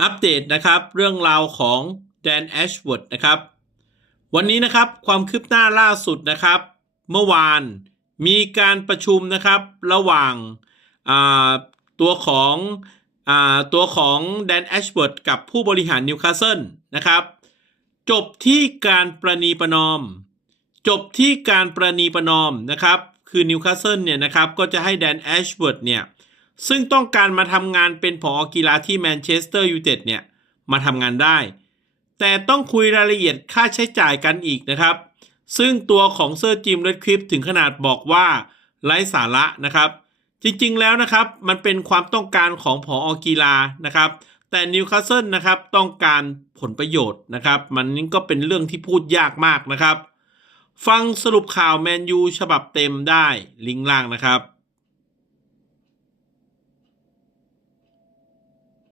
อัปเดตนะครับเรื่องราวของแดนแอชเวิร์ดนะครับ วันนี้นะครับความคืบหน้าล่าสุดนะครับ เมื่อวานมีการประชุมนะครับระหว่างาตัวของอตัวของแดนแอชเวิร์ดกับผู้บริหารนิวคาสเซิลนะครับ จบที่การประนีประนอม จบที่การประนีประนอมนะครับ คือนิวคาสเซิลเนี่ยนะครับก็จะให้แดนแอชเวิร์ดเนี่ย ซึ่งต้องการมาทำงานเป็นผอกีฬาที่แมนเชสเตอร์ยูไนเต็ดเนี่ยมาทำงานได้ แต่ต้องคุยรายละเอียดค่าใช้จ่ายกันอีกนะครับ ซึ่งตัวของเซอร์จิมเรดคลิปถึงขนาดบอกว่าไร้สาระนะครับ จริงๆแล้วนะครับมันเป็นความต้องการของผอกีฬานะครับ แต่นิวคาสเซิลนะครับต้องการผลประโยชน์นะครับ มันนี่ก็เป็นเรื่องที่พูดยากมากนะครับ ฟังสรุปข่าวแมนยูฉบับเต็มได้ลิงก์ล่างนะครับ